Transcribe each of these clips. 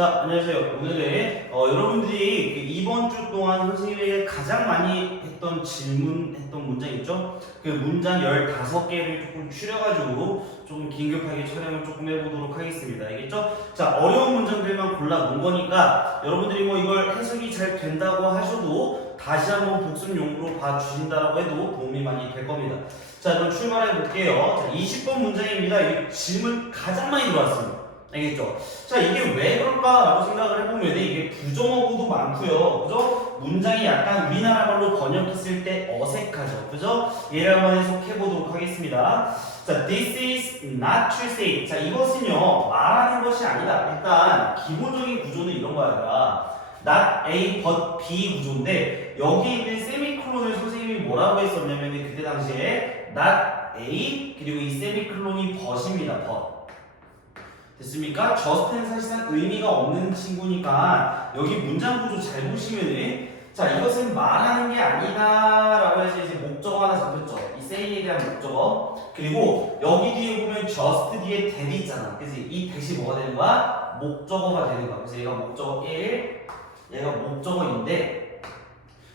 자, 안녕하세요. 오늘은 어, 여러분들이 그 이번 주 동안 선생님에게 가장 많이 했던 질문, 했던 문장 있죠? 그 문장 15개를 조금 추려가지고 조금 긴급하게 촬영을 조금 해보도록 하겠습니다. 알겠죠? 자, 어려운 문장들만 골라놓은 거니까 여러분들이 뭐 이걸 해석이 잘 된다고 하셔도 다시 한번 복습 용으로 봐주신다고 해도 도움이 많이 될 겁니다. 자, 그럼 출발해 볼게요. 자, 20번 문장입니다. 이 질문 가장 많이 들어왔습니다. 알겠죠? 자 이게 왜 그럴까라고 생각을 해보면 이게 부정어구도 많고요. 그죠? 문장이 약간 우리나라 말로 번역했을 때 어색하죠. 그죠? 얘를 한번 해석해 보도록 하겠습니다. 자 this is not to say. 자 이것은요 말하는 것이 아니다. 일단 기본적인 구조는 이런 거야 not A but B 구조인데 여기 있는 세미콜론을 선생님이 뭐라고 했었냐면 그때 당시에 not A 그리고 이 세미콜론이 but입니다 but 됐습니까? 저스트는 사실상 의미가 없는 친구니까 여기 문장 구조 잘 보시면은 자 이것은 말하는 게 아니다라고 해서 이제 목적어 하나 잡혔죠. 이 say에 대한 목적어 그리고 여기 뒤에 보면 just 뒤에 that 있잖아. 그래서 이 that이 뭐가 되는 거야? 목적어가 되는 거야. 그래서 얘가 목적어 1, 얘가 목적어인데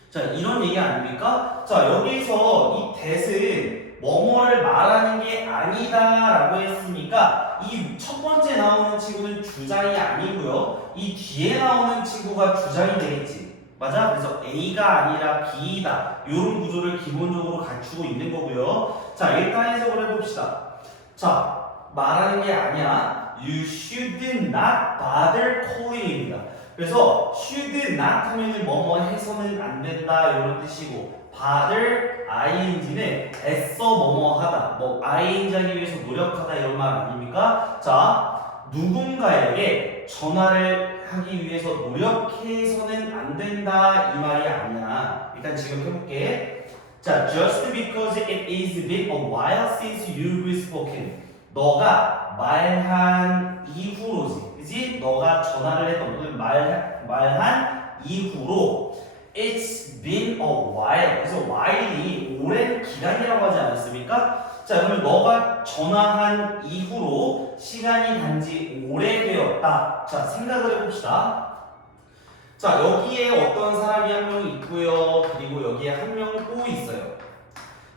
자 이런 얘기 아닙니까? 자 여기서 이 that은 뭐뭐를 말하는 게 아니다라고 했으니까 이 첫 번째 나오는 친구는 주장이 아니고요. 이 뒤에 나오는 친구가 주장이 되겠지. 맞아? 그래서 A가 아니라 B다. 이런 구조를 기본적으로 갖추고 있는 거고요. 자, 일단 해석을 해봅시다. 자, 말하는 게 아니야. You should not bother calling입니다. 그래서 should not 하면은 뭐뭐 해서는 안 된다 이런 뜻이고 bother ing는 애써 뭐뭐 하다 뭐 ing 하기 위해서 노력하다 이런 말 아닙니까? 자 누군가에게 전화를 하기 위해서 노력해서는 안 된다 이 말이 아니야. 일단 지금 해볼게. 자 just because it is been a while since you've spoken. 너가 말한 이후로지. 그지? 너가 전화를 했던 거는 말, 말한 이후로 It's been a while. 그래서 while이 오랜 기간이라고 하지 않았습니까? 자, 그러면 너가 전화한 이후로 시간이 단지 오래되었다. 자, 생각을 해봅시다. 자, 여기에 어떤 사람이 한 명 있고요. 그리고 여기에 한 명 또 있어요.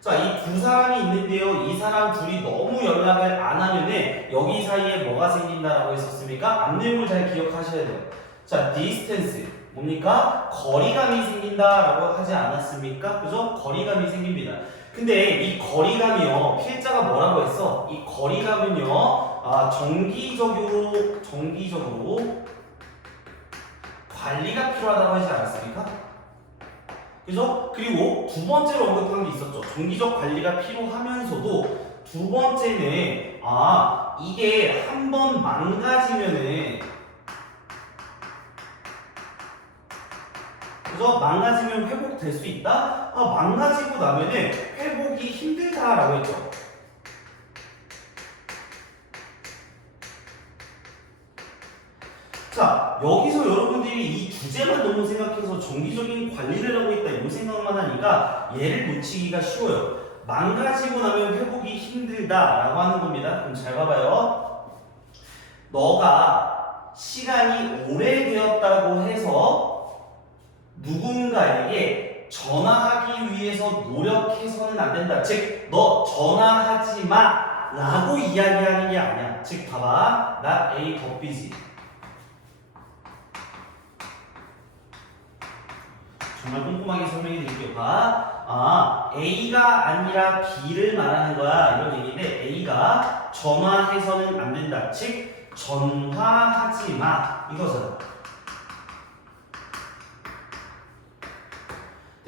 자, 이 두 사람이 있는데요. 이 사람 둘이 너무 연락을 안 하면은 여기 사이에 뭐가 생긴다라고 했었습니까? 앞내용을 잘 기억하셔야 돼요. 자, distance. 뭡니까? 거리감이 생긴다라고 하지 않았습니까? 그죠? 거리감이 생깁니다. 근데 이 거리감이요, 필자가 뭐라고 했어? 이 거리감은요, 아, 정기적으로, 정기적으로 관리가 필요하다고 하지 않았습니까? 그죠? 그리고 두 번째로 언급한 게 있었죠. 정기적 관리가 필요하면서도 두 번째는, 아, 이게 한 번 망가지면은 그래서 망가지면 회복될 수 있다? 아, 망가지고 나면은 회복이 힘들다라고 했죠. 자, 여기서 여러분들이 이 주제만 너무 생각해서 정기적인 관리를 하고 있다 이런 생각만 하니까 얘를 놓치기가 쉬워요. 망가지고 나면 회복이 힘들다라고 하는 겁니다. 그럼 잘 봐봐요. 너가 시간이 오래되었다고 해서 누군가에게 전화하기 위해서 노력해서는 안 된다. 즉, 너 전화하지 마. 라고 이야기하는 게 아니야. 즉, 봐봐. 나 A 더 B지. 정말 꼼꼼하게 설명해 드릴게요. 봐. 아, A가 아니라 B를 말하는 거야. 이런 얘기인데, A가 전화해서는 안 된다. 즉, 전화하지 마. 이거잖아.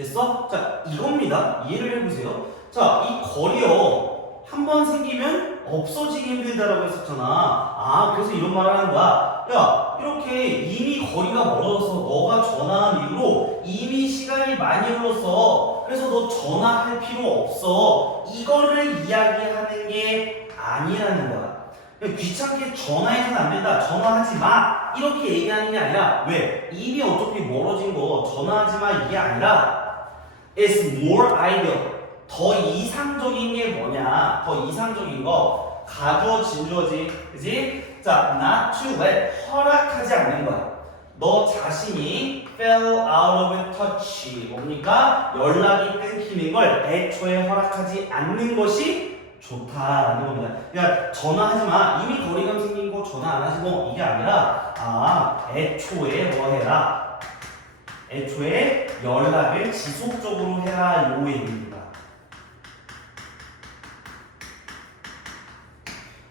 됐어? 자, 이겁니다. 이해를 해보세요. 자, 이 거리요. 한 번 생기면 없어지기 힘들다라고 했었잖아. 아, 그래서 이런 말을 하는 거야. 야, 이렇게 이미 거리가 멀어져서 너가 전화한 이후로 이미 시간이 많이 흘렀어. 그래서 너 전화할 필요 없어. 이거를 이야기하는 게 아니라는 거야. 귀찮게 전화해서는 안 된다. 전화하지 마. 이렇게 얘기하는 게 아니라 왜? 이미 어차피 멀어진 거 전화하지 마 이게 아니라 is more ideal. 더 이상적인 게 뭐냐? 더 이상적인 거 가주어 진주어지 그지? 자 not to let 허락하지 않는 거야 너 자신이 fell out of touch 뭡니까? 연락이 끊기는 걸 애초에 허락하지 않는 것이 좋다라는 겁니다. 그러니까 전화하지 마. 이미 거리감 생긴 거 전화 안뭐 이게 아니라 아 애초에 뭐 해라. 애초에 연락을 지속적으로 해라 요 얘기입니다.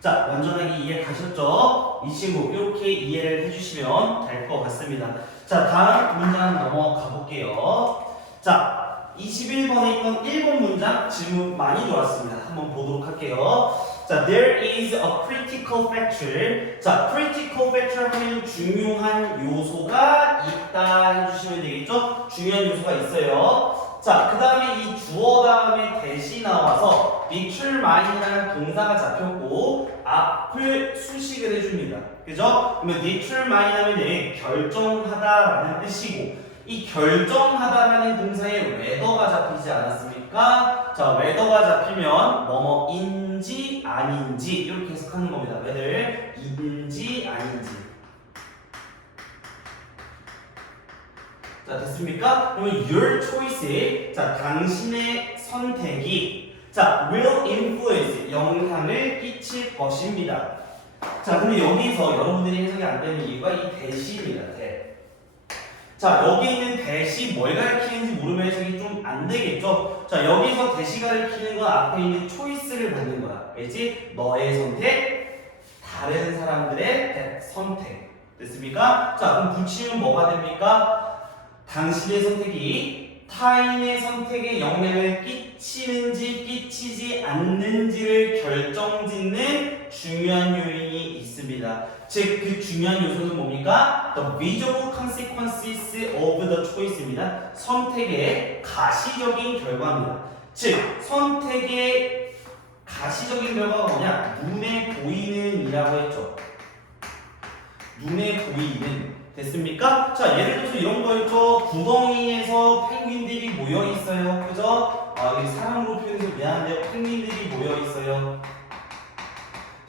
자, 완전하게 이해 가셨죠? 이 친구 이렇게 이해를 해주시면 될 것 같습니다. 자, 다음 문장 넘어가 볼게요. 자, 21번에 있던 1번 문장 질문 많이 들어왔습니다. 한번 보도록 할게요. 자, there is a critical factor. 자, critical factor 하면 중요한 요소가 있다 해주시면 되겠죠? 중요한 요소가 있어요. 자, 그 다음에 이 주어 다음에 대시 나와서 determine이라는 동사가 잡혔고 앞을 수식을 해줍니다. 그죠? 그러면 determine 하면 네, 결정하다라는 뜻이고 이 결정하다라는 동사에 whether가 잡히지 않았습니 까? 자, whether가 잡히면 뭐뭐인지 아닌지 이렇게 해석하는 겁니다. whether인지 아닌지. 자, 됐습니까? 그러면 your choice, 자, 당신의 선택이 자, will influence, 영향을 끼칠 것입니다. 자, 근데 여기서 여러분들이 해석이 안 되는 이유가 이 대시입니다. 대. 자, 여기 있는 대시 뭘 가리키는지 모르면 해석이 좀 안 되겠죠? 자, 여기서 대시 가리키는 건 앞에 있는 초이스를 받는 거야. 알지? 너의 선택, 다른 사람들의 대- 선택. 됐습니까? 자, 그럼 붙이면 뭐가 됩니까? 당신의 선택이 타인의 선택에 영향을 끼치는지 끼치지 않는지를 결정짓는 중요한 요인이 있습니다. 즉, 그 중요한 요소는 뭡니까? The visible consequences of the choice입니다. 선택의 가시적인 결과입니다. 즉, 선택의 가시적인 결과가 뭐냐? 눈에 보이는 이라고 했죠. 눈에 보이는 됐습니까? 자 예를 들어서 이런 거 있죠 구덩이에서 펭귄들이 모여 있어요 그죠? 아 사람으로 표현해서 미안한데요 펭귄들이 모여 있어요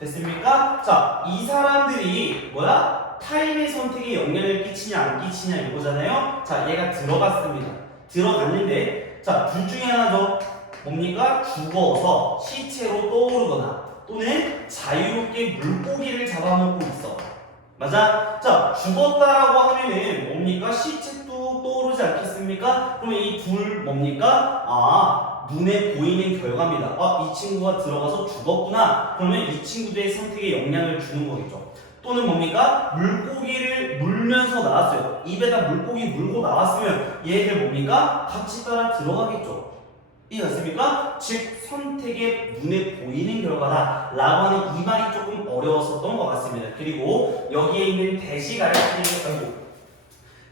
됐습니까? 자 이 사람들이 뭐야? 타인의 선택에 영향을 끼치냐 안 끼치냐 이거잖아요 자 얘가 들어갔습니다 들어갔는데 자 둘 중에 하나죠 뭡니까? 죽어서 시체로 떠오르거나 또는 자유롭게 물고기를 잡아먹고 있어 맞아? 자, 죽었다라고 하면은 뭡니까? 시체 도 떠오르지 않겠습니까? 그러면 이 둘 뭡니까? 아, 눈에 보이는 결과입니다. 아, 이 친구가 들어가서 죽었구나. 그러면 이 친구들의 선택에 영향을 주는 거겠죠. 또는 뭡니까? 물고기를 물면서 나왔어요. 입에다 물고기 물고 나왔으면 얘들 뭡니까? 같이 따라 들어가겠죠. 이해갔습니까? 즉 선택에 눈에 보이는 결과다 라고 하는 이 말이 조금 어려웠었던 것 같습니다. 그리고 여기에 있는 대시 게 아이고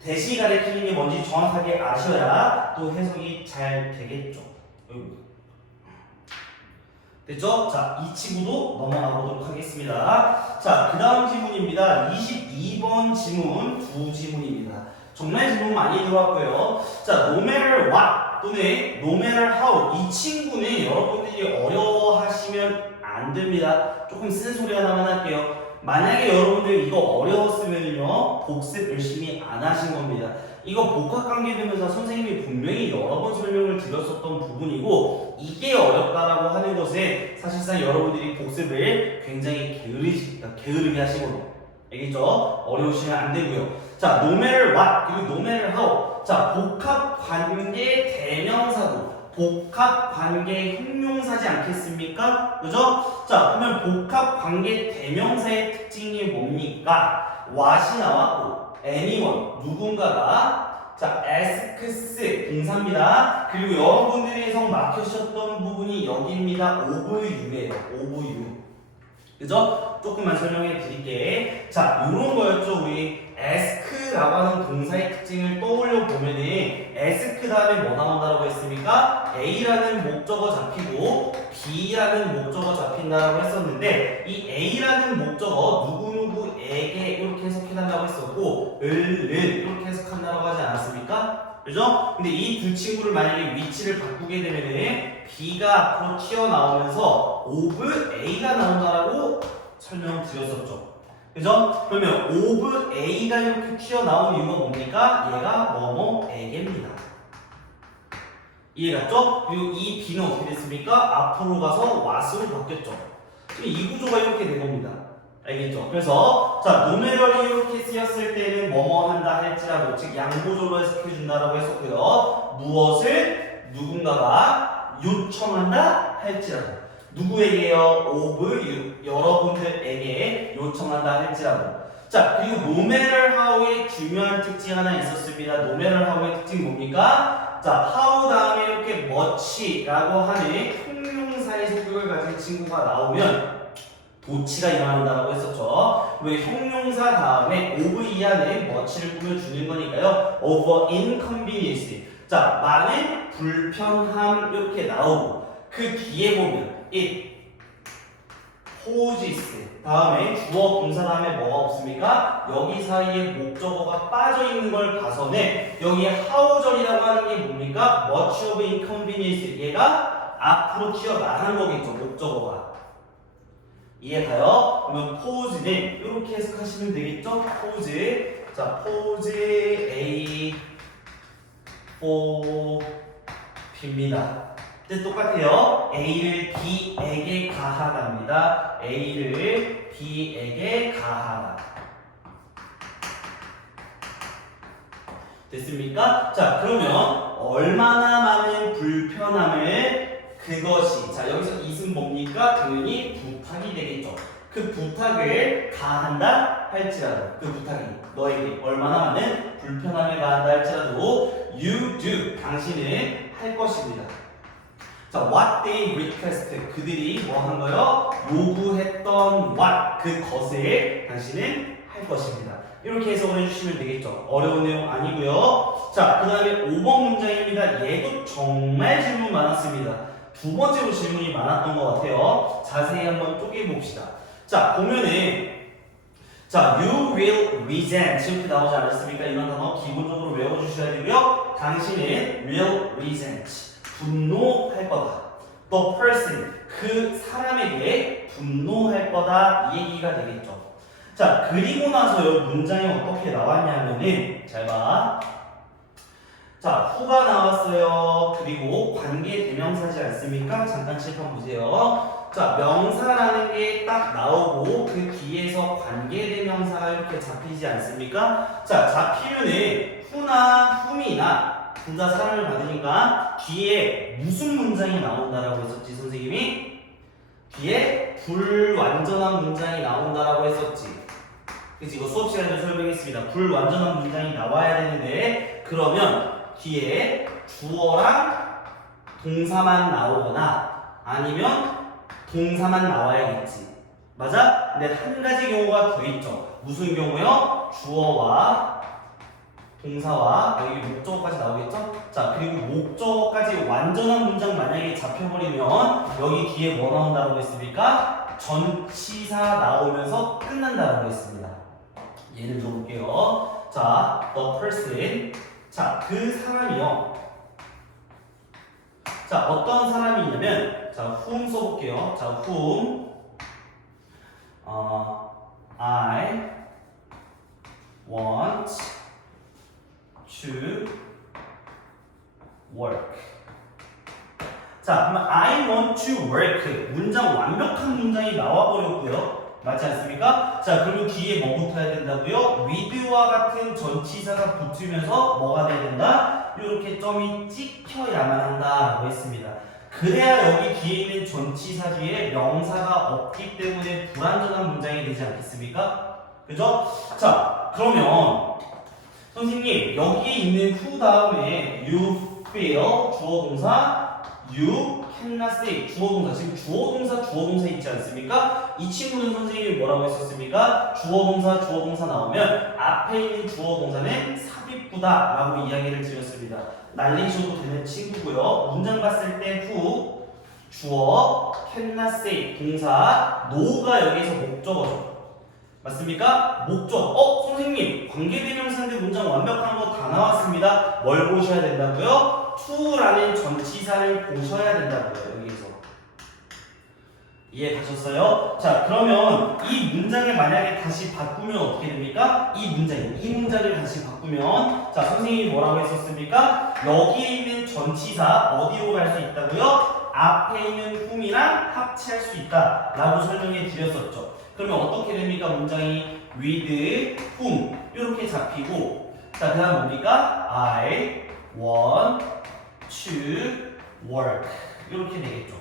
대시 가리키는 게 뭔지 정확하게 아셔야 또 해석이 잘 되겠죠. 됐죠? 자, 이 친구도 넘어가 보도록 하겠습니다. 자, 그 다음 질문입니다. 22번 질문 두 질문입니다. 정말 질문 많이 들어왔고요. 자, no matter what 또는 no matter how 이 친구는 여러분들이 어려워하시면 안 됩니다. 조금 쓴소리 하나만 할게요. 만약에 여러분들 이거 어려웠으면요 복습 열심히 안 하신 겁니다. 이거 복합관계대명사 선생님이 분명히 여러 번 설명을 드렸었던 부분이고 이게 어렵다라고 하는 것에 사실상 여러분들이 복습을 굉장히 게으르시, 게으르게 하시거든요. 알겠죠? 어려우시면 안 되고요. 자, what 그리고 matter how 자, 복합 관계 대명사도 복합 관계 형용사지 않겠습니까? 그죠? 자, 그러면 복합 관계 대명사의 특징이 뭡니까? what이 나왔고 anyone 누군가가 자, asks 동사입니다. 그리고 여러분들이 해석 막히셨던 부분이 여기입니다. of you예요. of you. 그죠? 조금만 설명해 드릴게. 자, 요런 거였죠. 우리 ask라고 하는 동사의 특징을 떠올려 보면은 ask 다음에 뭐 나온다라고 했습니까? A라는 목적어 잡히고 B라는 목적어 잡힌다라고 했었는데 이 A라는 목적어 누구누구에게 이렇게 해석해달라고 했었고 을을 이렇게 해석한다라고 하지 않았습니까? 그죠? 근데 이 두 친구를 만약에 위치를 바꾸게 되면은 B가 앞으로 튀어나오면서 of A가 나온다라고 설명을 드렸었죠. 그죠? 그러면 of A가 이렇게 튀어나온 이유가 뭡니까? 얘가 뭐뭐에게입니다. 이해갔죠? 그리고 이 B는 어떻게 됐습니까? 앞으로 가서 what으로 바뀌었죠. 이 구조가 이렇게 된 겁니다. 알겠죠? 그래서 자 노메럴이 이렇게 쓰였을 때는 뭐뭐 한다 할지라도 즉 양보절로 해석해준다라고 했었고요. 무엇을 누군가가 요청한다 할지라도 누구에게요? 오브 여러분들에게 요청한다 할지라도 자 그리고 노메럴 하우의 중요한 특징 하나 있었습니다. 노메럴 하우의 특징 뭡니까? 자 하우 다음에 이렇게 머치라고 하는 형용사의 성격을 가진 친구가 나오면 도치가 일어난다고 했었죠. 왜 형용사 다음에 over 이하는 머치를 꾸며주는 거니까요. over inconvenience. 자, 많은 불편함 이렇게 나오고 그 뒤에 보면 it poses 다음에 주어 동사 다음에 뭐가 없습니까? 여기 사이에 목적어가 빠져 있는 걸 봐서는 여기 how절이라고 하는 게 뭡니까? much of inconvenience 얘가 앞으로 튀어나간 거겠죠 목적어가 이해가요? 그러면 포즈는 이렇게 해석하시면 되겠죠? 포즈 자 포즈 A O B입니다 뜻 똑같아요 A를 B에게 가하답니다 A를 B에게 가하다 됐습니까? 자 그러면 얼마나 많은 불편함을 그것이 자 여기서 뭡니까? 당연히 부탁이 되겠죠. 그 부탁을 가한다 할지라도 그 부탁이 너에게 얼마나 많은 불편함을 가한다 할지라도 you do 당신은 할 것입니다. 자 what they request 그들이 뭐 한 거요? 요구했던 what 그 것을 당신은 할 것입니다. 이렇게 해석을 해주시면 되겠죠. 어려운 내용 아니고요. 자, 그 다음에 5번 문장입니다. 얘도 정말 질문 많았습니다. 두 번째로 질문이 많았던 것 같아요. 자세히 한번 쪼개 봅시다. 자, 보면은 자, you will resent 이렇게 나오지 않았습니까? 이런 단어 기본적으로 외워주셔야 되고요. 당신은 will resent 분노할 거다. The person 그 사람에게 분노할 거다 이 얘기가 되겠죠. 자, 그리고 나서요, 문장이 어떻게 나왔냐면은, 잘 봐. 자, 후가 나왔어요. 그리고 관계 대명사지 않습니까? 잠깐 칠판 보세요. 자, 명사라는 게 딱 나오고, 그 뒤에서 관계 대명사가 이렇게 잡히지 않습니까? 자, 잡히면은, 후나 둘다 사랑을 받으니까, 뒤에 무슨 문장이 나온다라고 했었지, 선생님이? 뒤에 불완전한 문장이 나온다라고 했었지. 그래서 이거 수업 시간에 설명했습니다. 불완전한 문장이 나와야 되는데 그러면 뒤에 주어랑 동사만 나오거나 아니면 동사만 나와야겠지. 맞아? 근데 한 가지 경우가 더 있죠. 무슨 경우요? 주어와 동사와 여기 목적어까지 나오겠죠? 자 그리고 목적어까지 완전한 문장 만약에 잡혀버리면 여기 뒤에 뭐 나온다고 했습니까? 전치사 나오면서 끝난다고 했습니다. 예를 들어볼게요. 자, the person. 자, 그 사람이요. 자, 어떤 사람이냐면, 자, whom 써볼게요. 자, whom. 어, I want to work. 자, 그러면 I want to work. 문장 완벽한 문장이 나와 버렸고요. 맞지 않습니까? 자, 그리고 뒤에 뭐 붙어야 된다고요? with와 같은 전치사가 붙으면서 뭐가 돼야 된다? 이렇게 점이 찍혀야만 한다고 했습니다. 그래야 여기 뒤에 있는 전치사 뒤에 명사가 없기 때문에 불완전한 문장이 되지 않겠습니까? 그죠? 자, 그러면 선생님 여기에 있는 who 다음에 you feel 주어 동사 you cannot say 주어 동사 지금 주어 동사 주어 동사 있지 않습니까? 이 친구는 선생님이 뭐라고 했었습니까? 주어 동사 주어 동사 나오면 앞에 있는 주어 동사는 삽입부다라고 이야기를 드렸습니다. 날리셔도 되는 친구고요. 문장 봤을 때 who 주어 cannot say 동사 no가 여기서 목적어죠. 맞습니까? 목적. 어, 선생님, 관계대명사인데 문장 완벽한 거 다 나왔습니다. 뭘 보셔야 된다고요? to라는 전치사를 보셔야 된다고요. 여기서. 이해 가셨어요? 자, 그러면 이 문장을 만약에 다시 바꾸면 어떻게 됩니까? 이 문장, 이 문장을 다시 바꾸면 자, 선생님이 뭐라고 했었습니까? 여기에 있는 전치사 어디로 갈 수 있다고요? 앞에 있는 whom이랑 합치할 수 있다 라고 설명해 드렸었죠. 그러면 어떻게 됩니까? 문장이 with whom 이렇게 잡히고 자, 그다음 뭡니까? I want to work 이렇게 되겠죠.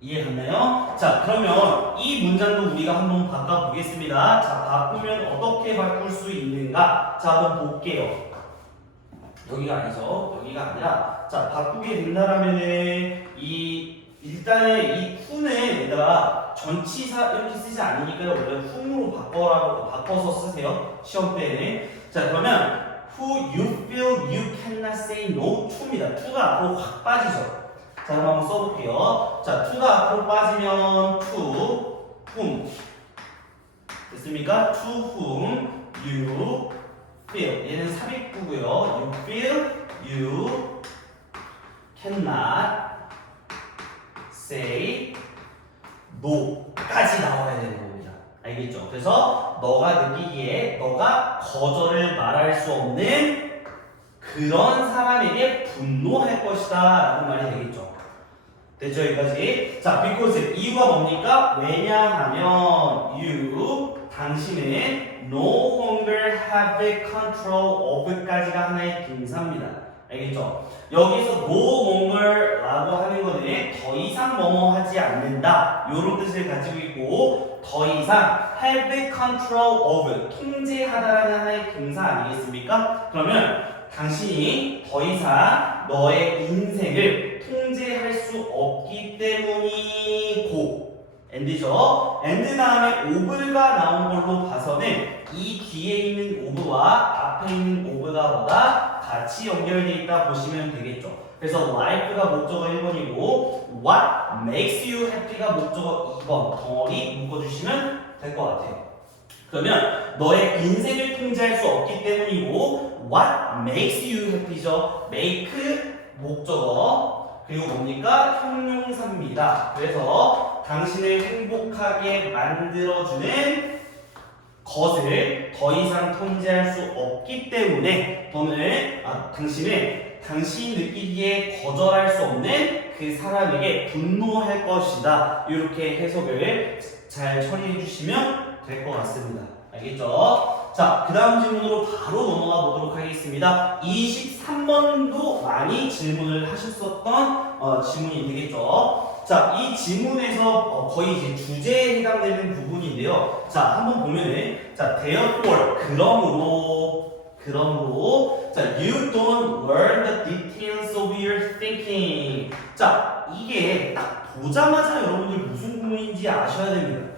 이해 갔나요? 자, 그러면 이 문장도 우리가 한번 바꿔보겠습니다. 자, 바꾸면 어떻게 바꿀 수 있는가? 자, 한번 볼게요. 여기가 아니죠. 여기가 아니라, 자, 바꾸게 된다라면은, 이, 일단은 이 who는 얘들아, 전치사 이렇게 쓰지 않으니까 원래 whom으로 바꿔라고, 바꿔서 쓰세요. 시험 때는. 자, 그러면, who you feel you cannot say no to입니다. to가 앞으로 확 빠지죠. 자, 그럼 한번 써볼게요. 자, to가 앞으로 빠지면 to whom 됐습니까? to whom you feel 얘는 삽입구고요. you feel you cannot say no까지 나와야 되는 겁니다. 알겠죠? 그래서 너가 느끼기에 너가 거절을 말할 수 없는 그런 사람에게 분노할 것이다 라는 말이 되겠죠. 됐죠 여기까지? 자, because 이유가 뭡니까? 왜냐하면 you 당신은 no longer have the control of까지가 하나의 동사입니다. 알겠죠? 여기서 longer라고 하는 거는 더 이상 뭐뭐 하지 않는다 이런 뜻을 가지고 있고 더 이상 have control of 통제하다라는 하나의 동사 아니겠습니까? 그러면 당신이 더 이상 너의 인생을 통제할 수 없기 때문이고 엔드죠. 엔드 다음에 오브가 나온 걸로 봐서는 이 뒤에 있는 오브와 앞에 있는 오브가 뭐다 같이 연결되어 있다 보시면 되겠죠. 그래서 life가 목적어 1번이고 what makes you happy가 목적어 2번 덩어리 묶어주시면 될 것 같아요. 그러면 너의 인생을 통제할 수 없기 때문이고 what makes you happy죠. make 목적어 그리고 뭡니까 형용사입니다. 그래서 당신을 행복하게 만들어주는 것을 더 이상 통제할 수 없기 때문에 너는 아, 당신은 당신이 느끼기에 거절할 수 없는 그 사람에게 분노할 것이다. 이렇게 해석을 잘 처리해 주시면 될 것 같습니다. 알겠죠? 자, 그 다음 질문으로 바로 넘어가 보도록 하겠습니다. 23번도 많이 질문을 하셨었던 어, 질문이 되겠죠? 자, 이 질문에서 어, 거의 이제 주제에 해당되는 부분인데요. 자, 한번 보면은, 자, therefore, 그러므로, 그러므로, 자, you don't learn the details of your thinking. 자, 이게 딱 보자마자 여러분들 무슨 구문인지 아셔야 됩니다.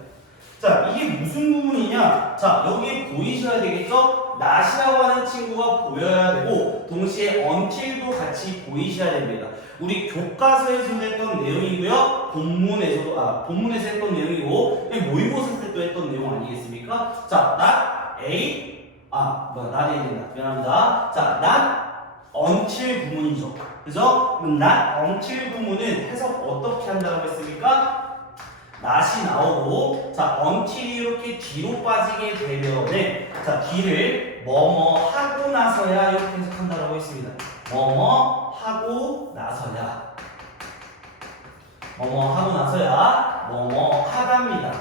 자, 이게 무슨 구문이냐? 자, 여기 보이셔야 되겠죠? Not이라고 하는 친구가 보여야 되고, 동시에 until도 같이 보이셔야 됩니다. 우리 교과서에서 했던 내용이고요. 본문에서도 아 본문에서 했던 내용이고 여기 모의고사 때또 했던 내용 아니겠습니까? 자, not a 아 뭐야 not a 된다. 미안합니다. 자, not until 구문이죠. 그죠? 그럼 not until 구문은 해석 어떻게 한다고 했습니까? not이 나오고 자 until이 이렇게 뒤로 빠지게 되면은 자 뒤를 뭐뭐 하고 나서야 이렇게 해석한다고 했습니다. 뭐뭐 하고 나서야 뭐뭐 하고 나서야 뭐뭐 하답니다.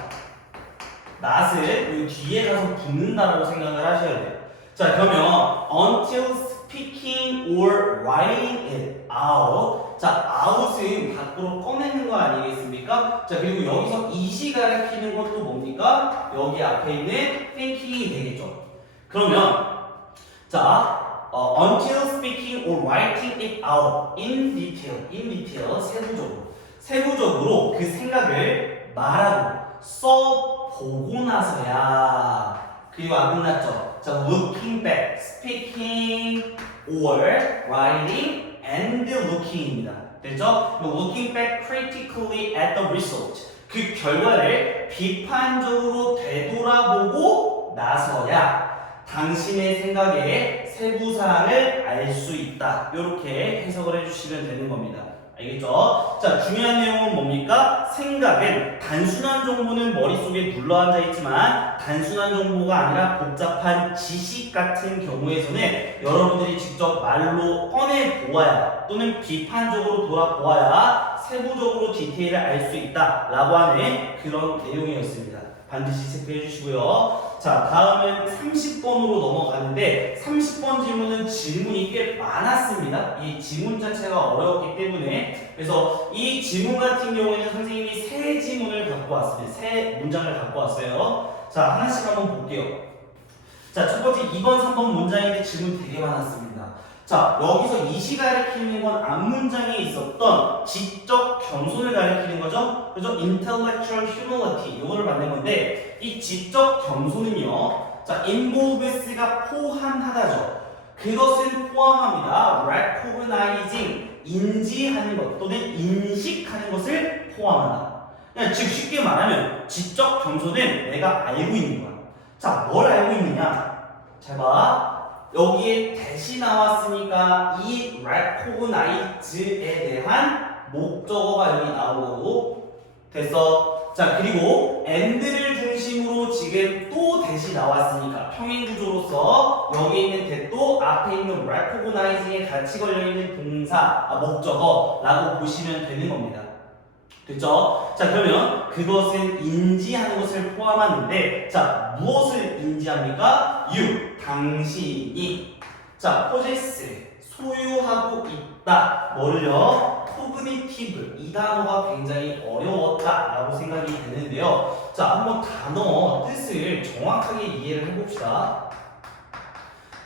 not을 이 뒤에 가서 붙는다라고 생각을 하셔야 돼요. 자 그러면 until speaking or writing it out 자 out은 밖으로 꺼내는 거 아니겠습니까? 자 그리고 여기서 이시 가리키는 것도 뭡니까? 여기 앞에 있는 thinking이 되겠죠. 그러면 자 어, until speaking or writing it out in detail, in detail 세부적으로 세부적으로 그 생각을 말하고 써보고 나서야 그리고 안 끝났죠. 자 looking back, speaking or writing and looking입니다. 됐죠? looking back critically at the result 그 결과를 비판적으로 되돌아보고 나서야 당신의 생각의 세부 사항을 알 수 있다. 이렇게 해석을 해주시면 되는 겁니다. 알겠죠? 자, 중요한 내용은 뭡니까? 생각은 단순한 정보는 머릿속에 눌러앉아 있지만 단순한 정보가 아니라 복잡한 지식 같은 경우에서는 여러분들이 직접 말로 꺼내 보아야 또는 비판적으로 돌아보아야 세부적으로 디테일을 알 수 있다 라고 하는 그런 내용이었습니다. 반드시 체크해 주시고요. 자, 다음은 30번으로 넘어가는데 30번 질문은 질문이 꽤 많았습니다. 이 지문 자체가 어려웠기 때문에 그래서 이 지문 같은 경우에는 선생님이 세 지문을 갖고 왔습니다. 세 문장을 갖고 왔어요. 자, 하나씩 한번 볼게요. 자, 첫 번째 2번, 3번 문장인데 질문 되게 많았습니다. 자, 여기서 이시 가리키는 건 앞문장에 있었던 지적 겸손을 가리키는 거죠. 그죠? intellectual humility 이거를 받는 건데 이 지적 겸손은요. 자, involves가 포함하다죠. 그것은 포함합니다. recognizing 인지하는 것 또는 인식하는 것을 포함한다. 그냥 즉 쉽게 말하면 지적 겸손은 내가 알고 있는 거야. 자, 뭘 알고 있느냐? 잘 봐. 여기에 대시 나왔으니까 이 recognize에 대한 목적어가 여기 나오고 됐어. 자 그리고 and를 중심으로 지금 또 대시 나왔으니까 평행 구조로서 여기 있는 대또 앞에 있는 recognizing에 같이 걸려 있는 동사 아, 목적어라고 보시면 되는 겁니다. 됐죠? 자 그러면 그것은 인지하는 것을 포함하는데 자 무엇을 인지합니까? you 당신이 자 possess 소유하고 있다 뭐를요? cognitive 이 단어가 굉장히 어려웠다라고 생각이 되는데요 자 한번 단어 뜻을 정확하게 이해를 해봅시다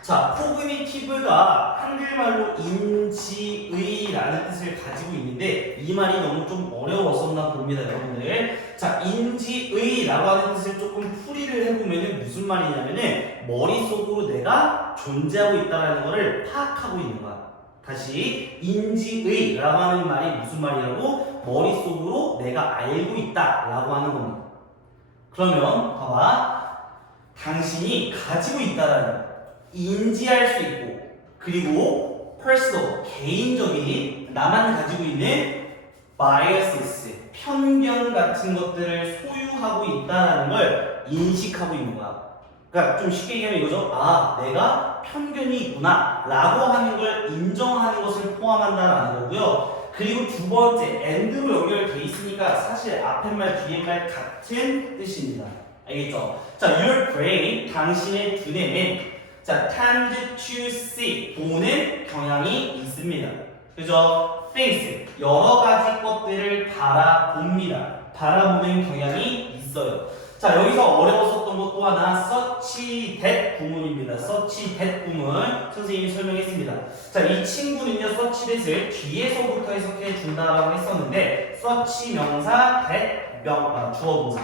자, cognitive가 한글말로 인지의라는 뜻을 가지고 있는데 이 말이 너무 좀 어려웠었나 봅니다, 여러분들. 자, 인지의라고 하는 뜻을 조금 풀이를 해보면 무슨 말이냐면은 머릿속으로 내가 존재하고 있다는 것을 파악하고 있는 거야. 다시 인지의라고 하는 말이 무슨 말이라고 머릿속으로 내가 알고 있다라고 하는 겁니다. 그러면 봐봐. 당신이 가지고 있다라는 거. 인지할 수 있고 그리고 personal 개인적인 나만 가지고 있는 biases 편견 같은 것들을 소유하고 있다는 걸 인식하고 있는 거야. 그러니까 좀 쉽게 얘기하면 이거죠. 아, 내가 편견이 있구나 라고 하는 걸 인정하는 것을 포함한다라는 거고요. 그리고 두 번째, and로 연결돼 있으니까 사실 앞에 말, 뒤에 말 같은 뜻입니다. 알겠죠? 자, your brain, 당신의 두뇌는 자, tend to see, 보는 경향이 있습니다. 그죠? face, 여러 가지 것들을 바라봅니다. 바라보는 경향이 있어요. 자, 여기서 어려웠었던 것 또 하나, such that 구문입니다. such that 구문 선생님이 설명했습니다. 자, 이 친구는요, such that을 뒤에서부터 해석해 준다라고 했었는데, such 명사, that 명, 아, 주어 동사.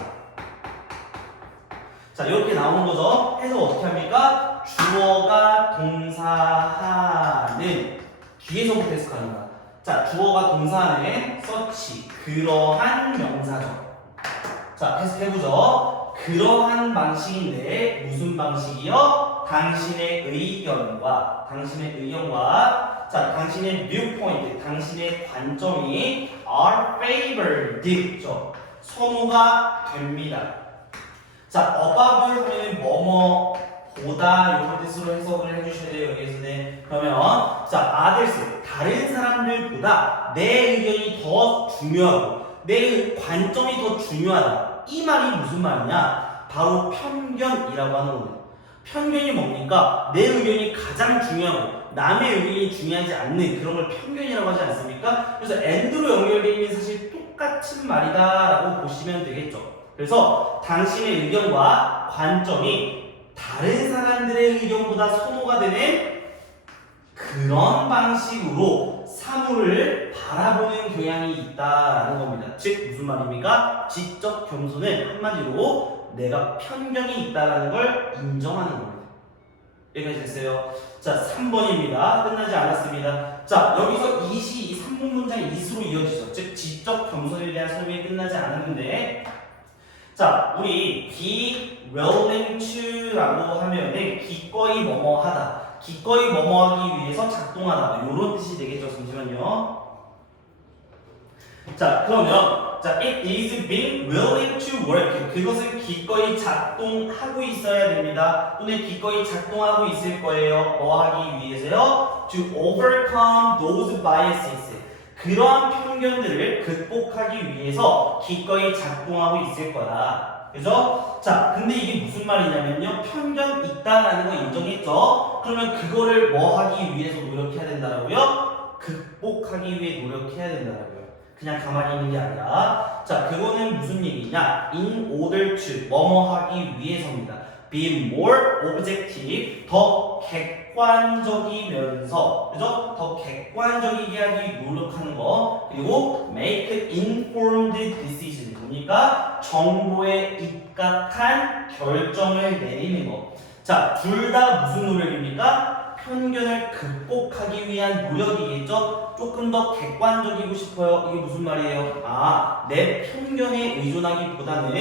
자, 이렇게 나오는 거죠. 해서 어떻게 합니까? 주어가 동사하는 뒤에서부터 해석하는 거야. 자, 주어가 동사하는 such 그러한 명사죠. 자, 해석해보죠. 그러한 방식인데 무슨 방식이요? 당신의 의견과 당신의 의견과 자, 당신의 viewpoint, 당신의 관점이 are favored, 선호가 됩니다. 자, above 하면 뭐뭐 보다 이런 뜻으로 해석을 해주셔야 돼요 여기에서는. 그러면 자 others 다른 사람들보다 내 의견이 더 중요하고 내 관점이 더 중요하다. 이 말이 무슨 말이냐? 바로 편견이라고 하는 겁니다. 편견이 뭡니까? 내 의견이 가장 중요하고 남의 의견이 중요하지 않는 그런 걸 편견이라고 하지 않습니까? 그래서 and로 연결되어 있는 사실 똑같은 말이다 라고 보시면 되겠죠. 그래서 당신의 의견과 관점이 다른 사람들의 의견보다 선호가 되는 그런 방식으로 사물을 바라보는 경향이 있다라는 겁니다. 즉 무슨 말입니까? 지적 겸손은 한마디로 내가 편견이 있다라는 걸 인정하는 겁니다. 여기까지 됐어요. 자, 3번입니다. 끝나지 않았습니다. 자, 여기서 2시 3 3번 문장 이수로 이어지죠. 즉 지적 겸손에 대한 설명이 끝나지 않았는데 자 우리 be willing to라고 하면은 기꺼이 뭐뭐하다 기꺼이 뭐뭐하기 위해서 작동하다 이런 뜻이 되겠죠. 잠시만요. 자 그러면 자 it is being willing to work 그것은 기꺼이 작동하고 있어야 됩니다. 또는 기꺼이 작동하고 있을 거예요. 뭐 하기 위해서요? To overcome those biases 그러한 편견들을 극복하기 위해서 기꺼이 작동하고 있을 거야. 그죠? 자, 근데 이게 무슨 말이냐면요. 편견 있다라는 거 인정했죠? 그러면 그거를 뭐 하기 위해서 노력해야 된다라고요? 극복하기 위해 노력해야 된다라고요. 그냥 가만히 있는 게 아니라. 자, 그거는 무슨 얘기냐? In order to, 뭐뭐 하기 위해서입니다. Be more objective, 더 객관적이면서, 그죠? 더 객관적이게 하기 노력하는 거. 그리고 make informed decision. 뭡니까? 정보에 입각한 결정을 내리는 거. 자, 둘 다 무슨 노력입니까? 편견을 극복하기 위한 노력이겠죠? 조금 더 객관적이고 싶어요. 이게 무슨 말이에요? 아, 내 편견에 의존하기보다는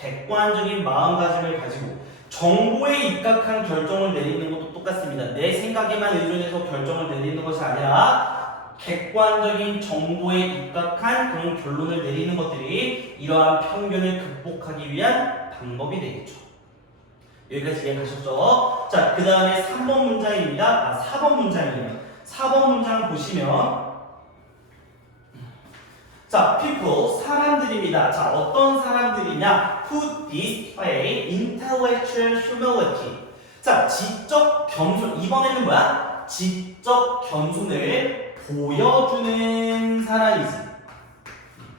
객관적인 마음가짐을 가지고 정보에 입각한 결정을 내리는 것도 똑같습니다. 내 생각에만 의존해서 결정을 내리는 것이 아니라 객관적인 정보에 입각한 그런 결론을 내리는 것들이 이러한 편견을 극복하기 위한 방법이 되겠죠. 여기까지 이해가셨죠? 자, 그 다음에 3번 문장입니다. 아, 4번 문장이에요. 4번 문장 보시면 자, people, 사람들입니다. 자, 어떤 사람들이냐? Who display intellectual humility. 자, 지적 겸손. 이번에는 뭐야? 지적 겸손을 보여주는 사람이지.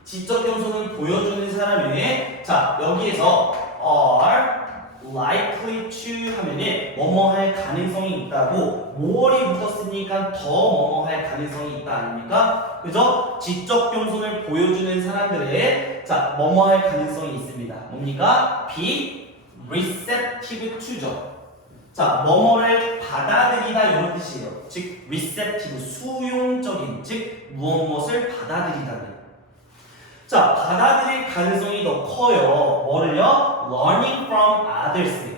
지적 겸손을 보여주는 사람이 자, 여기에서 are likely to 하면은 뭐뭐 할 가능성이 있다고 more이 붙었으니까 더 뭐뭐 할 가능성이 있다 아닙니까? 그죠? 지적 겸손을 보여주는 사람들의 자 뭐뭐 할 가능성이 있습니다. 뭡니까? be receptive to죠. 자 뭐뭐를 받아들이다 이런 뜻이에요. 즉 receptive 수용적인 즉 무엇 무엇을 받아들이다는. 자, 받아들일 가능성이 더 커요. 뭐를요? Learning from others.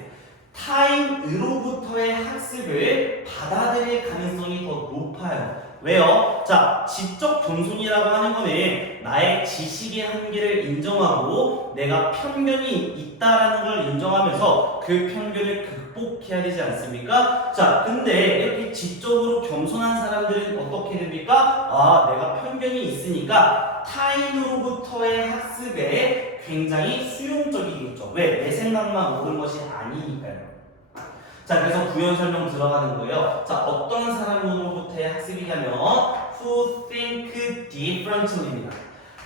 타인으로부터의 학습을 받아들일 가능성이 더 높아요. 왜요? 자, 지적 겸손이라고 하는 거는 나의 지식의 한계를 인정하고 내가 편견이 있다라는 걸 인정하면서 그 편견을 극복해야 되지 않습니까? 자, 근데 이렇게 지적으로 겸손한 사람들은 어떻게 됩니까? 아, 내가 편견이 있으니까 타인으로부터의 학습에 굉장히 수용적이겠죠. 왜? 내 생각만 옳은 것이 아니니까요. 자, 그래서 구현 설명 들어가는 거예요. 자, 어떤 사람으 differently입니다.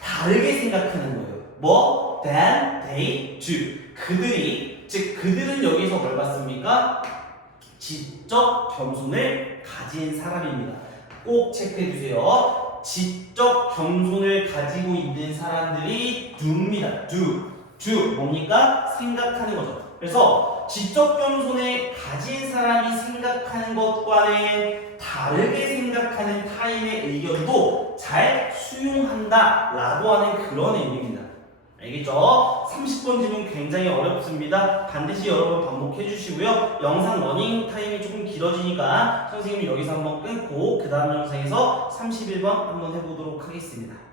다르게 생각하는 거예요. 뭐? than they do. 그들이 즉 그들은 여기서 뭘 봤습니까? 지적 겸손을 가진 사람입니다. 꼭 체크해 주세요. 지적 겸손을 가지고 있는 사람들이 do입니다. do. do 뭡니까? 생각하는 거죠. 그래서 지적 겸손에 가진 사람이 생각하는 것과는 다르게 생각하는 타인의 의견도 잘 수용한다 라고 하는 그런 의미입니다. 알겠죠? 30번 질문 굉장히 어렵습니다. 반드시 여러분 반복해 주시고요. 영상 러닝 타임이 조금 길어지니까 선생님이 여기서 한번 끊고 그 다음 영상에서 31번 한번 해보도록 하겠습니다.